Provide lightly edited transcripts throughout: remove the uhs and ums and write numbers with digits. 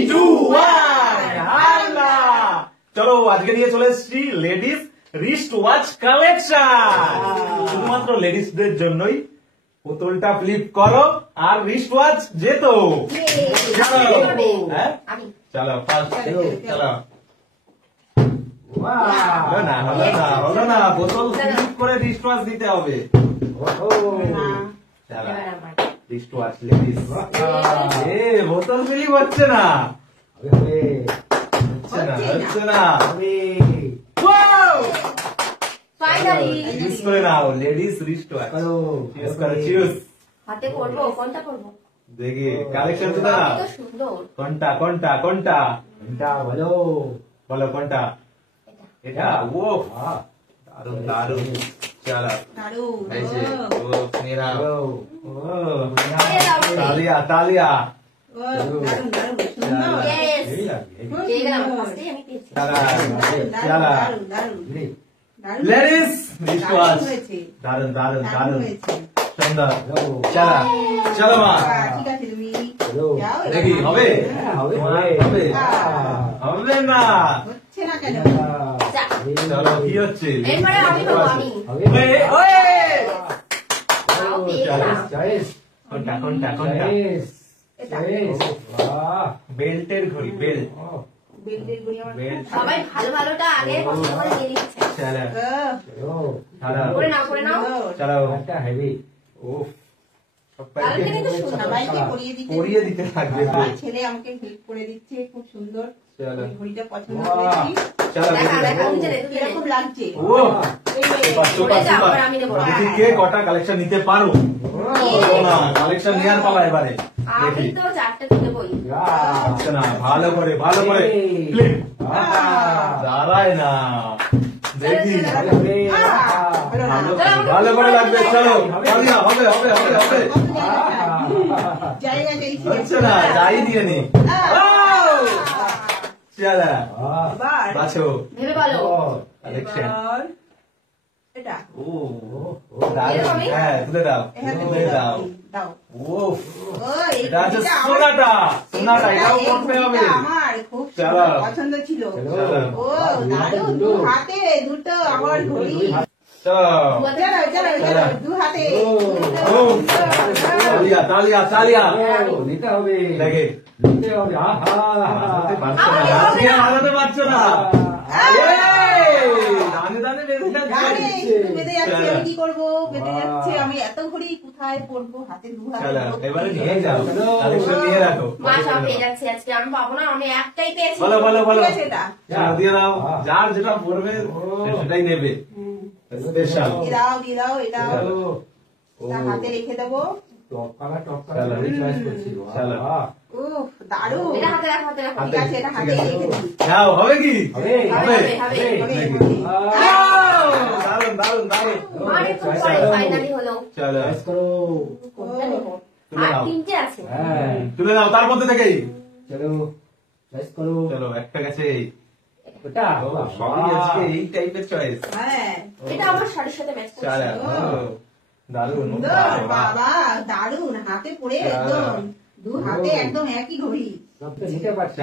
1 চলো আজকে নিয়ে চলে এসেছি লেডিস রিস্ট ওয়াচ কালেকশন। শুধুমাত্র লেডিসদের জন্যই। বোতলটা ফ্লিপ করো আর রিস্ট ওয়াচ যেত। চলো চলো ফার্স্ট চলো। হলো না বোতল ফ্লিপ করে রিস্ট ওয়াচ দিতে হবে। চলো রিস্ট ওয়াচ লেডিস। বোতল ফ্লিপ হচ্ছে না হচ্ছে না। ইউজ করে নাও লেডিস রিস্ট ওয়াচ। ইউজ করো চিউজ। হাতে পরবো কোনটা পরবো দেখি কালেকশন তো না। কোনটা কোনটা কোনটা বলো বলো কোনটা এটা। ও দারুন দারুন। চলো ऐसे ओ मेरा ओ तालिया तालिया। লেডিস রিস্ট ওয়াচ দারুন দারুন দারুন সুন্দর। চলো চলো মা দেখি হবে হবে হবে না চলো কি হচ্ছে কোনটা কোনটা কোনটা বেল্টের ঘড়ি বেল্ট সবাই ভালো ভালোটা আগে পছন্দ করে নিয়ে নিচ্ছে। চলো করে নাও করে নাও চলো একটা হেভি। ওফ কালকে কিন্তু সুন্দর সবাইকে পরিয়ে দিতে থাকবে। ছেলে আমাকে হেল্প করে দিচ্ছে খুব সুন্দর। চলো ঘড়িটা পছন্দ করেছি। চলো দেখা দেখা তুমি জানো তুমি কিরকম লাগছে? ও দেখি কে কটা কালেকশন নিতে পারো। না কালেকশন নেওয়ার পালা এবারে। আমি তো চারটে দিতে বই। আচ্ছা না ভালো করে ক্লিপ দাঁড়ায় না দেখি ভালো করে লাগবে। চলো হবে হবে হবে হবে। জায়গা চাইছি। আচ্ছা না যাই দিয়ে নি। চলো বাছো ভেবে বলো কালেকশন। এটা ও দারুণ। হ্যাঁ তুলে দাও তুলে দাও। ওফ এটা আছে সোনাটা সোনাটা এটাও করতে হবে। আমার খুব চলো পছন্দ ছিল। চলো ও দারুণ দু হাতে দুটো আমার ঘড়ি। চলো চলো চলো চলো দু হাতে। তালিয়া তালিয়া তালিয়া নিতে হবে দেখে নিতে হবে। হারাতে পারছো না দানে দানে বেঁধে যাচ্ছে। আমি কি করবো বেঁধে যাচ্ছে। আমি এত ঘড়ি কোথায় পড়বো হাতে দু হাতে। এবারে নিয়ে যাও কালেকশন নিয়ে রাখো। মা সব পেয়ে যাচ্ছে আজকে আমি পাবো না আমি একটাই পেয়েছি। বলো বলো বলো সেটা দিয়ে দাও যার যেটা পড়বে সেটাই নেবে। স্পেশাল দাও দিয়ে দাও এটা হাতে রেখে দেবো। উফ দারুণ। এটা হাতে রাখো হাতে রাখো। ঠিক আছে এটা হাতে রেখে দিই। যাও হবে কি হবে হবে দারুন দারুন দারুন। মানে খুব ফাইনালি হলো। চলো কোনটা নেব তুলে আর নাও। তিনটে আছে। তুলে নাও তার মধ্যে থেকেই। চলো চলো একটা গেছে সবই আজকে এই টাইপের চয়েস। হ্যাঁ এটা আমার শাড়ির সাথে ম্যাচ করছে। চলো দারুন সুন্দর বাবা দারুণ। হাতে পড়ে একদম দু হাতে একদম একই ঘড়ি। সব তো নিতে পারছি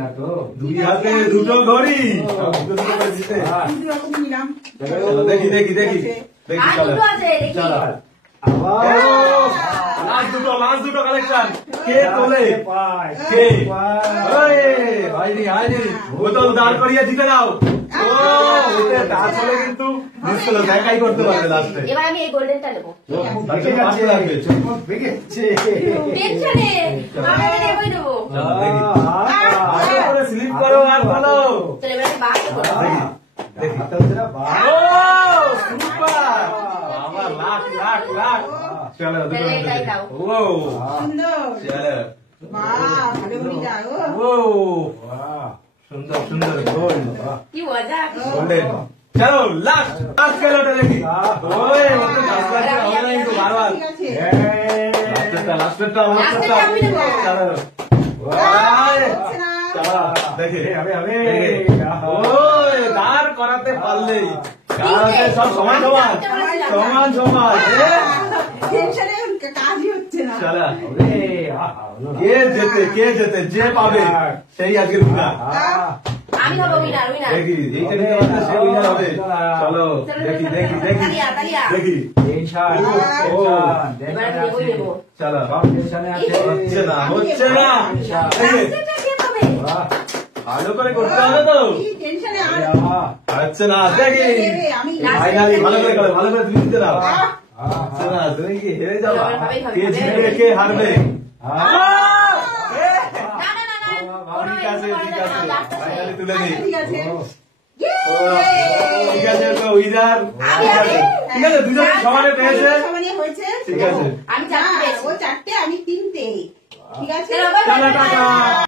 না তো। দুই হাতে দুটো ঘড়ি দুটো দুটো করে দিতে। দুটো রকম নিলাম। চলো দেখি দেখি দেখি দেখি আর চলো দুটো আছে দেখি। চলো লাস্ট দুটো কালেকশন কে তোলে কে হয়নি হয়নি। বোতল দাঁড় করিয়ে জিতে নাও। ও ওতে টাচ হলে কিন্তু নিশ্চয় দেখাই করতে পারবে লাস্টে। এবার আমি এই গোল্ডেনটা নেব। পাশে লাগবে টেনশন নেই আমি এটা নেবই নেবো। আগে করে স্লিপ করো আর বলো। চলো এবার বাদ করো। দেখি ও সুপার বাবা লাখ লাখ লাখ। চলো দুটো ও সুন্দর চলো বাহ ভালো ঘড়িটা। ও সুন্দর সুন্দর গোল্ড কি মজা। গোল্ডেন। চলো লাস্ট লাস্ট খেলোটা দেখি। ওই ওতে কাজ করতে হবে না কিন্তু বারবার। ঠিক আছে লাস্টেরটা আমি নেব। চলো হচ্ছে না। চলো দেখি ওই দাঁড় করাতে পারলেই সব সমান সমান সমান সমান। টেনশনে কাজই হচ্ছে না। চলা ওরে, আহা, হলো না। কে যেতে যে পাবে সেই আজকে উইনার আমি হবো উইনার উইনার দেখি এইটা নিতে পারলে সে উইনার হবে চলো দেখি তালিয়া তালিয়া দেখি টেনশন, ও। টেনশন, এবার টেনশনে আমি নেবো আছে। নেবো চলো সব টেনশনে আছে। হচ্ছে না হচ্ছে না এই যে, আচ্ছা, কে পাবে বাহ, ভালো করে করতে হবে তো কি টেনশনে আর ওরে বাহ, হচ্ছে না দেখি দেবে, আমি ফাইনালি ভালো করে করো ভালো করে তুমি দিতে দাও আহ, হচ্ছে না তুমি কি হেরে যাবা হবে, হবে, কে হবে। জিতবে কে হারবে না না না না কোনো ঠিক আছে ঠিক আছে ফাইনালি তুলে দিই ঠিক আছে ঠিক আছে তো উইনার আমি, আমি। ঠিক আছে দুজনে সমানে পেয়েছে সমানে হয়েছে ঠিক আছে আমি না, চাকরি পেয়েছি ও 4টে আমি 3টে ঠিক আছে চলো, bye, bye, চলো bye, bye. টাটা